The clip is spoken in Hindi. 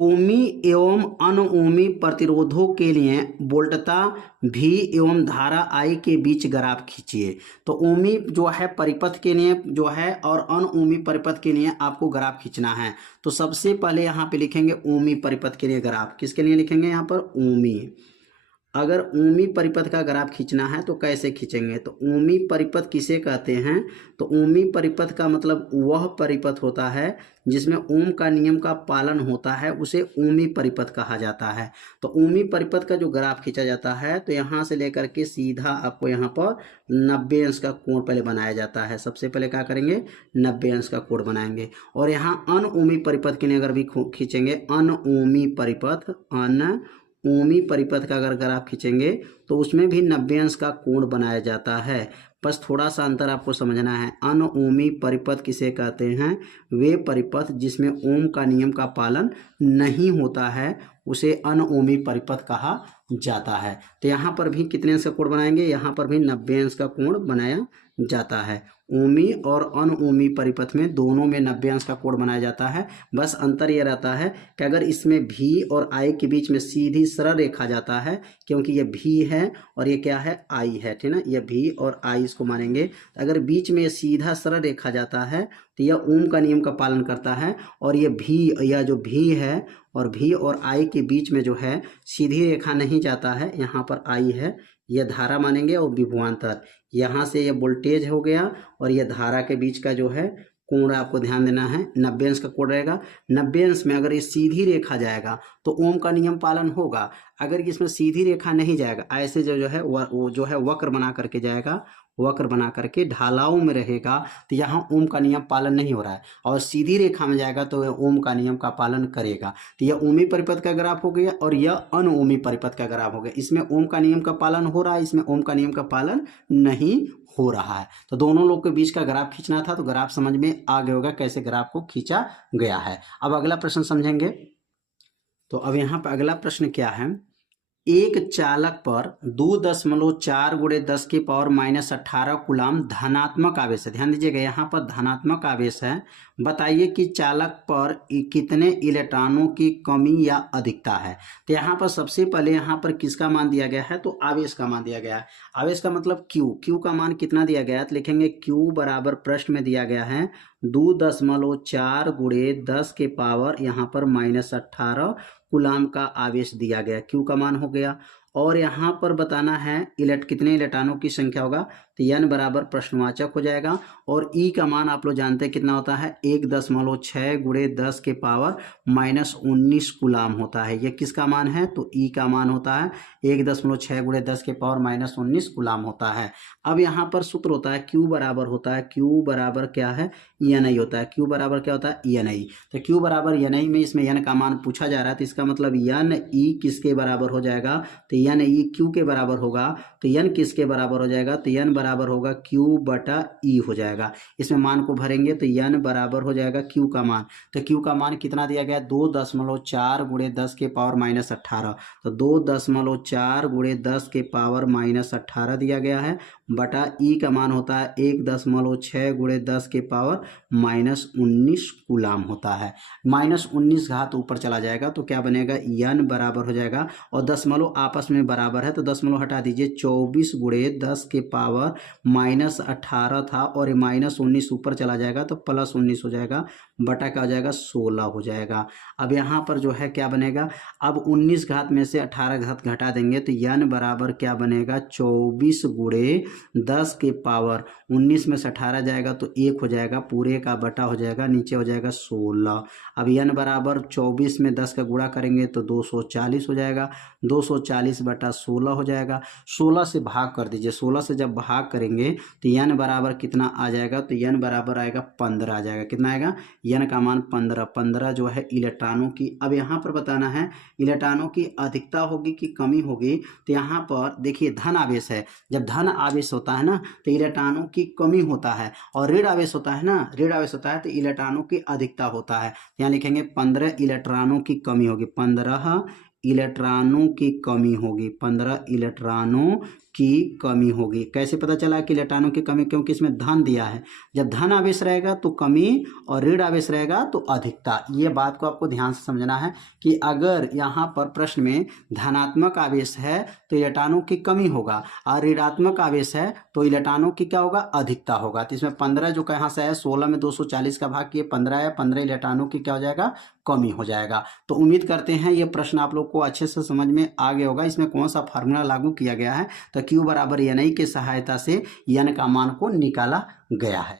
ओमी एवं अनओमी प्रतिरोधों के लिए वोल्टता V एवं धारा I के बीच ग्राफ खींचिए। तो ओमी जो है परिपथ के लिए जो है और अनओमी परिपथ के लिए आपको ग्राफ खींचना है। तो सबसे पहले यहाँ पे लिखेंगे ओमी परिपथ के लिए ग्राफ। किसके लिए लिखेंगे यहाँ पर? ओमी। अगर ओमी परिपथ का ग्राफ खींचना है तो कैसे खींचेंगे? तो ओमी परिपथ किसे कहते हैं? तो ओमी परिपथ का मतलब वह परिपथ होता है जिसमें ओम का नियम का पालन होता है, उसे ओमी परिपथ कहा जाता है। तो ओमी परिपथ का जो ग्राफ खींचा जाता है तो यहाँ से लेकर के सीधा आपको यहाँ पर 90 अंश का कोण पहले बनाया जाता है। सबसे पहले क्या करेंगे? 90 अंश का कोण बनाएंगे। और यहाँ अनओमी परिपथ के लिए अगर भी खींचेंगे, अनओमी परिपथ, ओमी परिपथ का अगर ग्राफ खींचेंगे तो उसमें भी 90 अंश का कोण बनाया जाता है। बस थोड़ा सा अंतर आपको समझना है। अनओमी परिपथ किसे कहते हैं? वे परिपथ जिसमें ओम का नियम का पालन नहीं होता है उसे अनओमी परिपथ कहा जाता है। तो यहाँ पर भी कितने अंश का कोण बनाएंगे? यहाँ पर भी 90 अंश का कोण बनाया जाता है। ओमी और अनओमी परिपथ में दोनों में 90 अंश का कोण बनाया जाता है। बस अंतर यह रहता है कि अगर इसमें V और I के बीच में सीधी सरल रेखा जाता है, क्योंकि ये V है और ये क्या है? I है, ठीक ना। ये V और I इसको मानेंगे। अगर बीच में सीधा सरल रेखा जाता है तो यह ओम का नियम का पालन करता है। और ये V, यह जो V है और V और I के बीच में जो है सीधी रेखा नहीं जाता है, यहाँ पर I है, यह धारा मानेंगे। और विभवांतर, यहाँ से ये वोल्टेज हो गया और ये धारा के बीच का जो है कोण आपको ध्यान देना है, 90 अंश का कोण रहेगा। 90 अंश में अगर ये सीधी रेखा जाएगा तो ओम का नियम पालन होगा। अगर इसमें सीधी रेखा नहीं जाएगा, ऐसे जो है वो जो है वक्र बना करके जाएगा, वक्र बना करके ढालाव में रहेगा, तो यहाँ ओम का नियम पालन नहीं हो रहा है। और सीधी रेखा में जाएगा तो यह ओम का नियम का पालन करेगा। तो यह ओमी परिपथ का ग्राफ हो गया और यह अनओमी परिपथ का ग्राफ हो गया। इसमें ओम का नियम का पालन हो रहा है, इसमें ओम का नियम का पालन नहीं हो रहा है। तो दोनों लोग के बीच का ग्राफ खींचना था। तो ग्राफ समझ में आ गया होगा कैसे ग्राफ को खींचा गया है। अब अगला प्रश्न समझेंगे। तो अब यहाँ पर अगला प्रश्न क्या है? एक चालक पर 2.4 × 10⁻−18 कूलाम धनात्मक आवेश है। ध्यान दीजिएगा, यहाँ पर धनात्मक आवेश है। बताइए कि चालक पर कितने इलेक्ट्रॉनों की कमी या अधिकता है। तो यहाँ पर सबसे पहले यहाँ पर किसका मान दिया गया है? तो आवेश का मान दिया गया है। आवेश का मतलब Q का मान कितना दिया गया है? तो लिखेंगे Q बराबर प्रश्न में दिया गया है 2.4 × 10⁻, यहाँ पर -18 कूलाम का आवेश दिया गया। Q का मान हो गया। और यहाँ पर बताना है कितने इलेक्ट्रॉनों की संख्या होगा। तो N बराबर प्रश्नवाचक हो जाएगा। और E का मान आप लोग जानते हैं कितना होता है? 1.6 × 10⁻−19 कूलाम होता है। ये किसका मान है? तो E का मान होता है 1.6 × 10⁻−19 कूलाम होता है। अब यहाँ पर सूत्र होता है Q बराबर होता है, Q बराबर क्या है? NI होता है। Q बराबर क्या होता है? NI। तो Q बराबर NI में इसमें N का मान पूछा जा रहा है, तो इसका मतलब NE किसके बराबर हो जाएगा? तो NE Q के बराबर होगा। तो N किसके बराबर हो जाएगा? तो N बराबर होगा Q/E हो जाएगा। इसमें मान को भरेंगे तो N बराबर हो जाएगा Q का मान। तो Q का मान कितना दिया गया? 2.4 × 10⁻−18। तो 2.4 × 10⁻−18 दिया गया है बटा E का मान होता है 1.6 × 10⁻−19 कूलाम होता है। -19 घात ऊपर चला जाएगा तो क्या बनेगा? N बराबर हो जाएगा। और दशमलव आपस में बराबर है तो दशमलव हटा दीजिए, 24 × 10⁻−18 था और ये -19 ऊपर चला जाएगा तो +19 हो जाएगा, बटा क्या हो जाएगा? 16 हो जाएगा। अब यहाँ पर जो है क्या बनेगा? अब 19 घात में से 18 घात घटा देंगे तो N बराबर क्या बनेगा? 24 × 10⁻, 19 में से 18 जाएगा तो 1 हो जाएगा, पूरे का बटा हो जाएगा, नीचे हो जाएगा 16। अब N बराबर 24 में 10 का गुणा करेंगे तो 240 हो जाएगा, 240/16 हो जाएगा। 16 से भाग कर दीजिए, 16 से जब भाग करेंगे तो N बराबर कितना आ जाएगा? तो N बराबर आएगा 15 आ जाएगा। कितना आएगा? N का मान 15 जो है इलेक्ट्रॉनों की। अब यहाँ पर बताना है इलेक्ट्रॉनों की अधिकता होगी कि कमी होगी। तो यहाँ पर देखिए धन आवेश है, जब धन आवेश होता है ना तो इलेक्ट्रॉनों की कमी होता है, और ऋण आवेश होता है ना, ऋण आवेश होता है तो इलेक्ट्रॉनों की अधिकता होता है। यहाँ लिखेंगे 15 इलेक्ट्रॉनों की कमी होगी, 15 इलेक्ट्रॉनों की कमी होगी, 15 इलेक्ट्रॉनों की कमी होगी। कैसे पता चला कि इलेक्ट्रॉनों की कमी? क्योंकि इसमें धन दिया है। जब धन आवेश रहेगा तो कमी और ऋण आवेश रहेगा तो अधिकता। ये बात को आपको ध्यान से समझना है कि अगर यहाँ पर प्रश्न में धनात्मक आवेश है तो इलेक्ट्रॉनों की कमी होगा और ऋणात्मक आवेश है तो इलेक्ट्रॉनों की क्या होगा? अधिकता होगा। तो इसमें 15 जो कहाँ से है, 16 में 240 का भाग किए 15 है, 15 इलेक्ट्रॉनों की क्या हो जाएगा? कमी हो जाएगा। तो उम्मीद करते हैं ये प्रश्न आप लोग को अच्छे से समझ में आ गया होगा। इसमें कौन सा फार्मूला लागू किया गया है? तो Q बराबर NI की सहायता से N का मान को निकाला गया है।